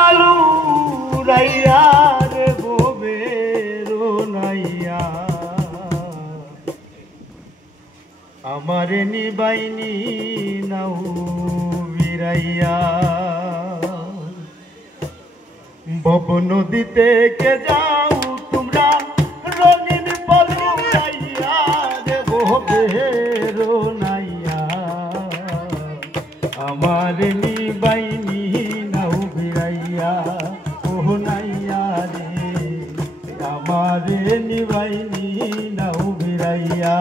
বালু রাইয়া রে ভবেরো নাইয়া আমারে নিবাইনি নাও বিরাইয়া ভব নদীতে কে যাও তোমরা রঙিন বালু রাইয়া রে ভবেরো নাইয়া আমারে নিবাইনি নাও বিরাইয়া ও নাইয়া রে আমারে নিবাইনি নাও বিরাইয়া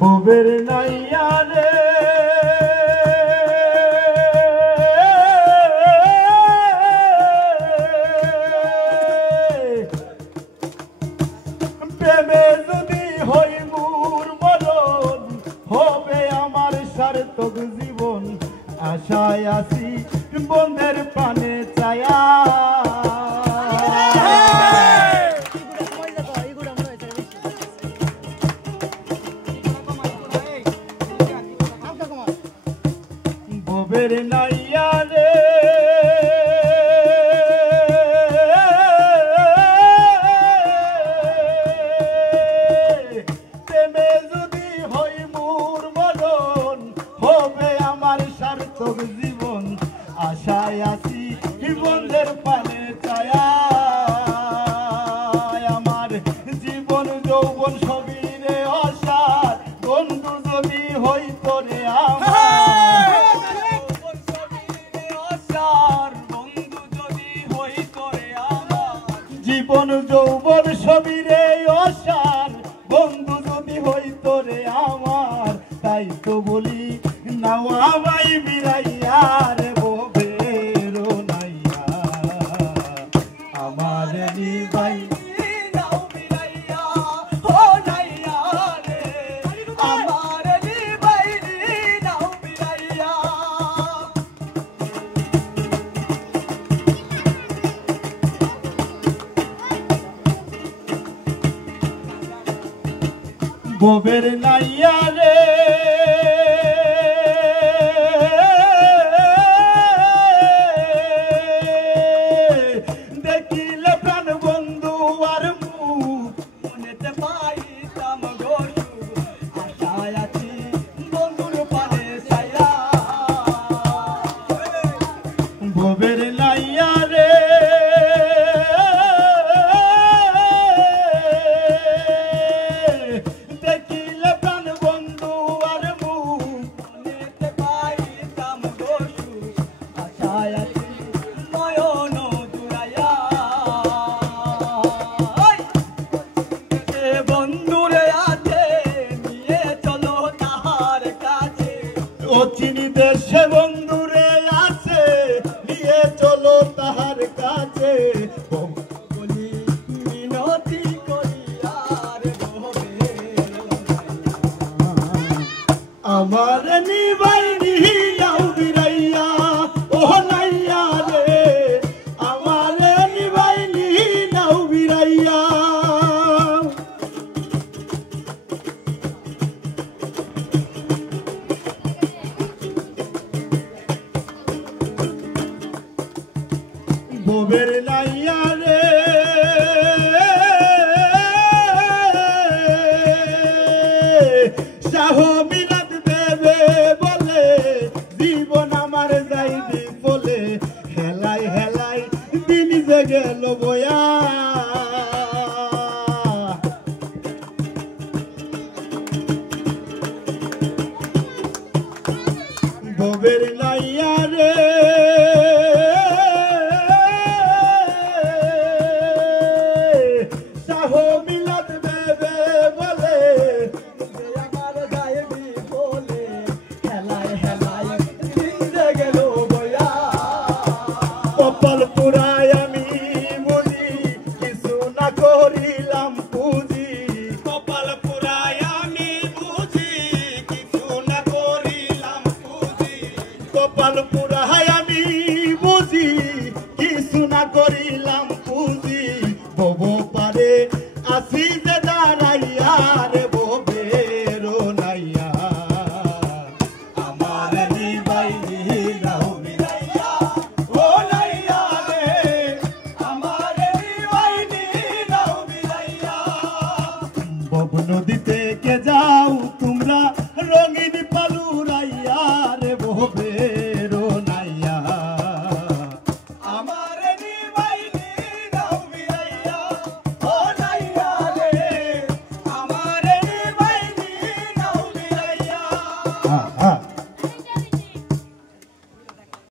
ভবের নাইয়া রে প্রেমে যদি হই মোর মরণ হবে আমার সার্থক জীবন আশায় আছি বন্ধের পানে চায়া ভবের নাইয়া রে প্রেমে যদি হই মোর মরণ হবে আমার সার্থক জীবন আশায় আছি বন্ধের পানে চায়া আমার জীবন যৌবন সবই রে অসার বন্ধু যদি হই তোরে জীবন যৌবন সবই রে অসার বন্ধু যদি হই তোরে আমার তাই তো বলি নাও আমায় বিরাইয়া রে ভবেরো নাইয়া আমার নিবাই নাও বিরাইয়া ও নাইয়া রে আমার নিবাই নাও বিরাইয়া ভবের নাইয়া রে দেখিলে প্রাণ বন্ধু আর মুখ মনেতে পাইতাম গো আশায় আছি বন্ধুর পানে ছায়া ভবের নাইয়া রে চিনি দেশে বন্ধুরে আছে নিয়ে চলো তাহার কাছে বলি মিনতি করি আর আমার নিবাইনি নাও বিরাইয়া ও নাইয়া রে আমার নিবাইনি নাও বিরাইয়া ভবের নাইয়া রে শাহ মিলাদ দেবে বলে জীবন আমার যাইবি বলে হেলাই হেলাই দিন যে গেল বয়া ভবের নাইয়া রে আসি যে দাঁড়াইয়া রে ববে রোনাইয়া আমার নিবাই নাও মিলাইয়া ও নাইয়া রে আমার নিবাই নাও মিলাইয়া বব নদীতে কে যাও